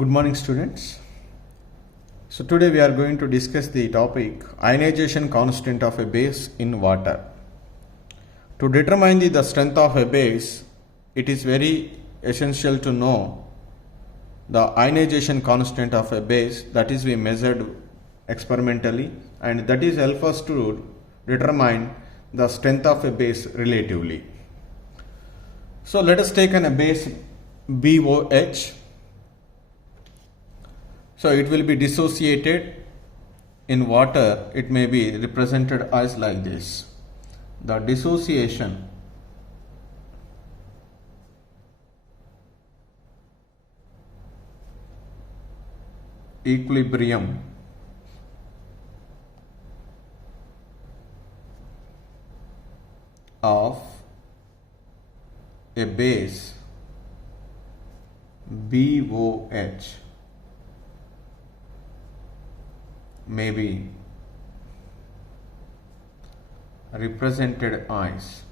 Good morning, students. So today we are going to discuss the topic ionization constant of a base in water. To determine the strength of a base, it is very essential to know the ionization constant of a base, that is we measured experimentally, and that is help us to determine the strength of a base relatively. So let us take a base BOH. So it will be dissociated in water. It may be represented as like this. The dissociation equilibrium of a base BOH may be represented as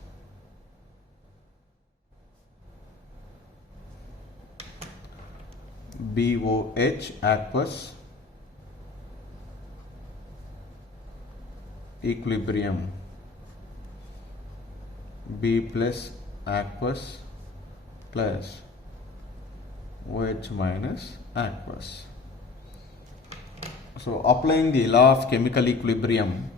BOH aqueous equilibrium B plus aqueous plus OH minus aqueous. So applying the law of chemical equilibrium,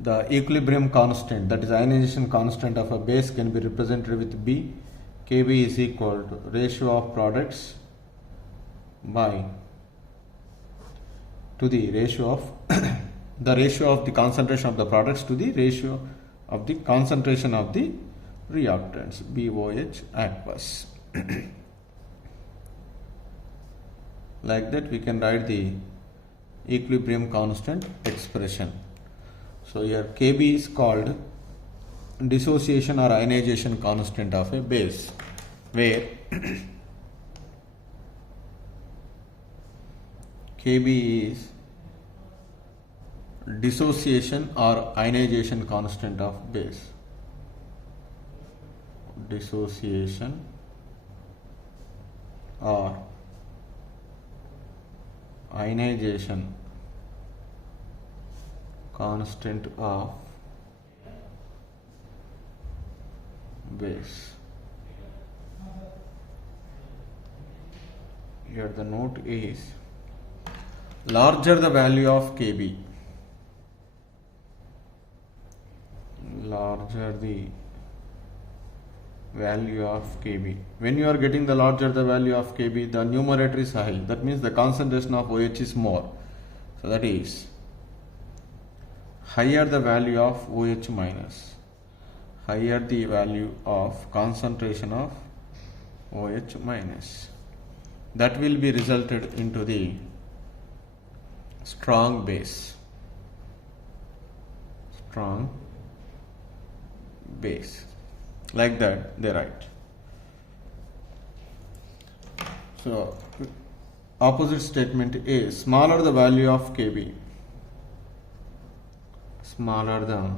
the equilibrium constant, that is ionization constant of a base, can be represented with B. Kb is equal to ratio of products to the ratio of the ratio of the concentration of the products to the ratio of the concentration of the reactants, BOH aqueous. Like that we can write the equilibrium constant expression. So here Kb is called dissociation or ionization constant of a base, where Kb is dissociation or ionization constant of base. Dissociation or ionization constant of base. Here the note is larger the value of Kb, larger the value of Kb. When you are getting the larger the value of Kb, the numerator is high. That means the concentration of OH is more. So that is higher the value of OH minus, higher the value of concentration of OH minus. That will be resulted into the strong base. Strong base. Like that they write. So opposite statement is smaller the value of Kb, smaller the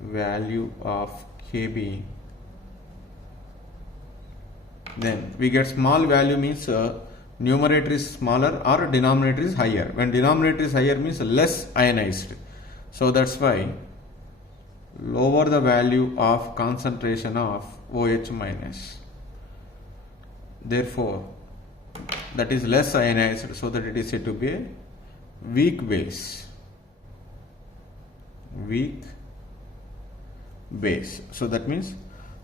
value of Kb, then we get small value means numerator is smaller or denominator is higher. When denominator is higher means less ionized. So that's why lower the value of concentration of OH minus. Therefore, that is less ionized, so that it is said to be a weak base. Weak base. So that means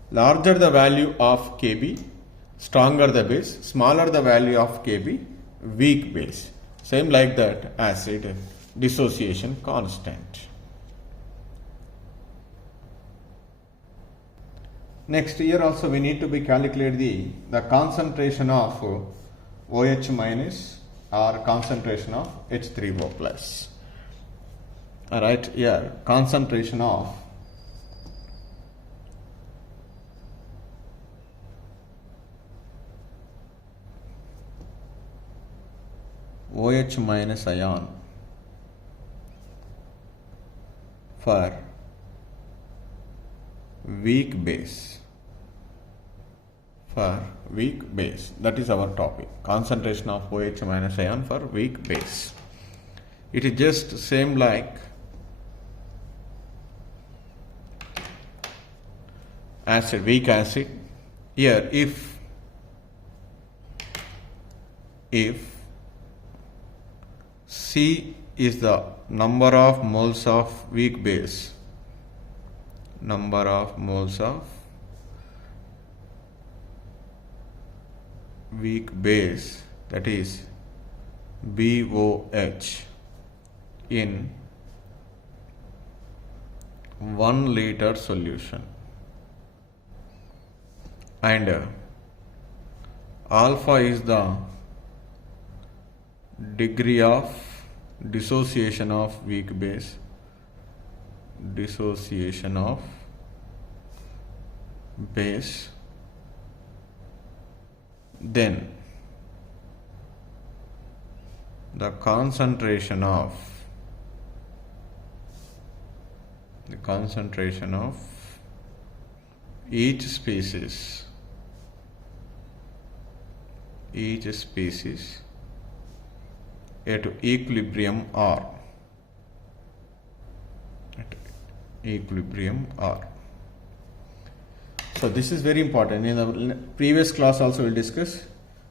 larger the value of Kb, stronger the base, smaller the value of Kb, weak base. Same like that acid dissociation constant. Next, here also we need to be calculate the concentration of OH minus or concentration of H3O plus. Alright, here concentration of OH minus ion for weak base. For weak base, that is our topic. Concentration of OH minus ion for weak base. It is just same like acid, weak acid. Here, if C is the number of moles of weak base, number of moles of weak base, that is BOH in 1 liter solution, and alpha is the degree of dissociation of weak base, dissociation of base, then the concentration of each species at equilibrium R. So this is very important. In the previous class also we'll discuss.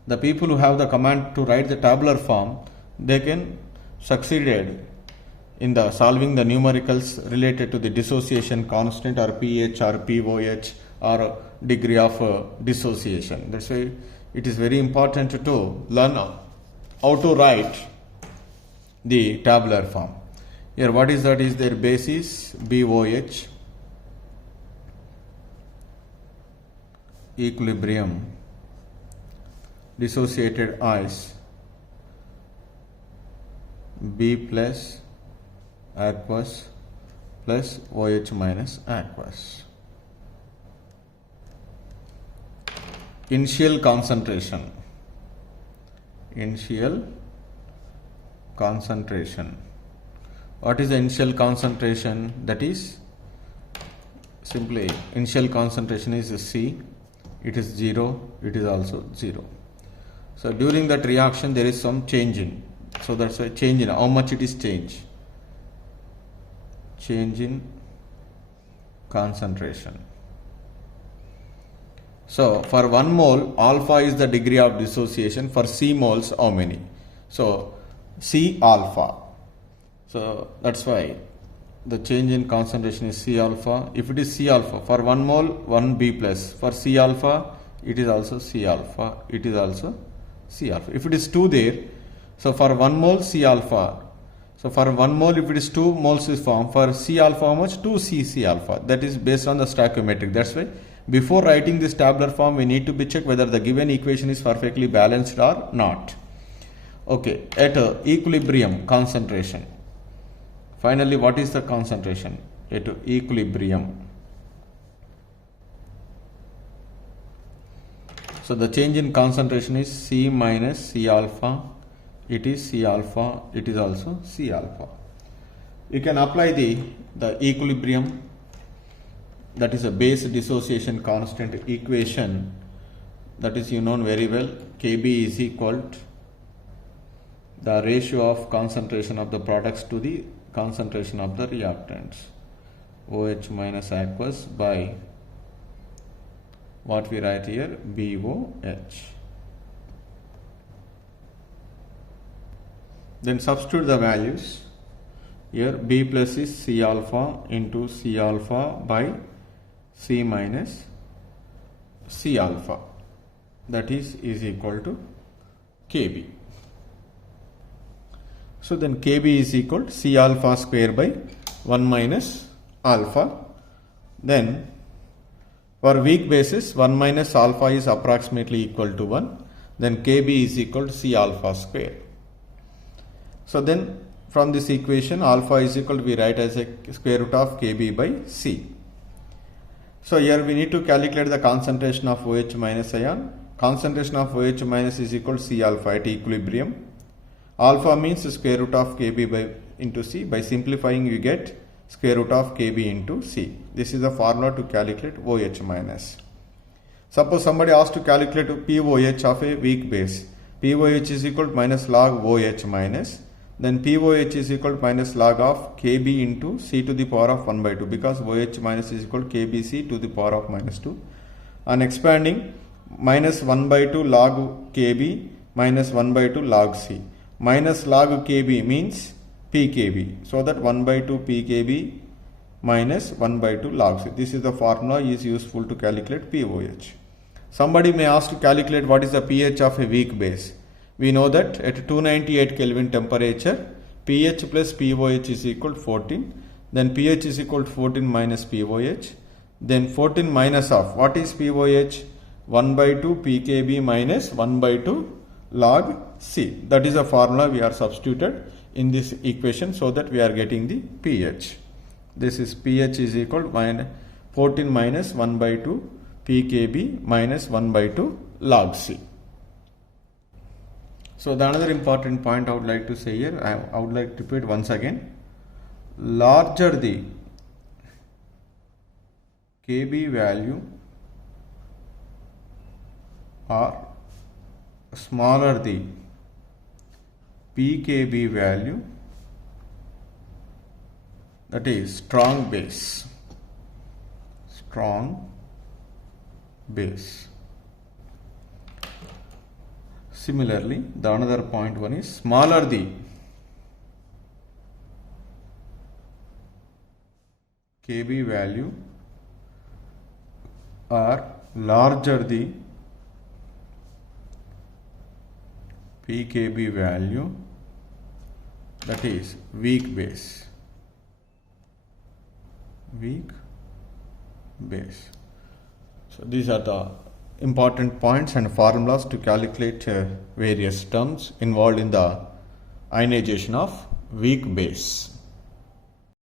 The people who have the command to write the tabular form, they can succeeded in the solving the numericals related to the dissociation constant or pH or pOH or degree of dissociation. That's why it is very important to learn how to write the tabular form. Here what is that? Is their basis BOH, equilibrium, dissociated ice B plus aqueous plus OH minus aqueous. Initial concentration. What is the initial concentration? That is simply initial concentration is C. It is 0. It is also 0. So during that reaction there is some change in. So that's why change in how much it is change in concentration. So for 1 mole alpha is the degree of dissociation. For C moles how many? So C alpha. So that's why the change in concentration is C alpha. If it is C alpha, for 1 mole 1 B plus. For C alpha it is also C alpha. It is also C alpha. If it is 2 there, so for 1 mole C alpha. So for 1 mole if it is 2 moles is formed. For C alpha how much? 2 C alpha. That is based on the stoichiometric. That's why before writing this tabular form we need to be check whether the given equation is perfectly balanced or not. Okay, at equilibrium concentration. Finally, what is the concentration? At equilibrium. So the change in concentration is C minus C alpha. It is C alpha. It is also C alpha. You can apply the equilibrium, that is a base dissociation constant equation, that is you know very well. Kb is equal to the ratio of concentration of the products to the concentration of the reactants. OH minus aqueous by what we write here, BOH. Then substitute the values. Here B plus is C alpha into C alpha by C minus C alpha, that is equal to Kb. So then Kb is equal to C alpha square by 1 minus alpha. Then for weak basis 1 minus alpha is approximately equal to 1. Then Kb is equal to C alpha square. So then from this equation alpha is equal to, we write as a square root of Kb by C. So here we need to calculate the concentration of OH minus ion. Concentration of OH minus is equal to C alpha at equilibrium. Alpha means square root of Kb into C. By simplifying you get square root of Kb into C. This is the formula to calculate OH minus. Suppose somebody asked to calculate POH of a weak base. POH is equal to minus log OH minus. Then POH is equal to minus log of Kb into C to the power of 1 by 2, because OH minus is equal to KBC to the power of minus 2. And expanding, minus 1 by 2 log Kb minus 1 by 2 log C. Minus log Kb means PKb. So that 1 by 2 PKb minus 1 by 2 log C. This is the formula is useful to calculate POH. Somebody may ask to calculate what is the pH of a weak base. We know that at 298 Kelvin temperature, pH plus POH is equal to 14. Then pH is equal to 14 minus POH. Then 14 minus of, what is POH? 1 by 2 PKb minus 1 by 2 log C. That is the formula we are substituted in this equation, so that we are getting the pH. This is pH is equal to 14 minus 1 by 2 PKb minus 1 by 2 log C. So the another important point I would like to say here, I would like to repeat once again. Larger the Kb value or smaller the PKb value, that is strong base. Strong base. Similarly, the another point one is smaller the Kb value or larger the PKb value, that is weak base. Weak base. So these are the important points and formulas to calculate various terms involved in the ionization of weak base.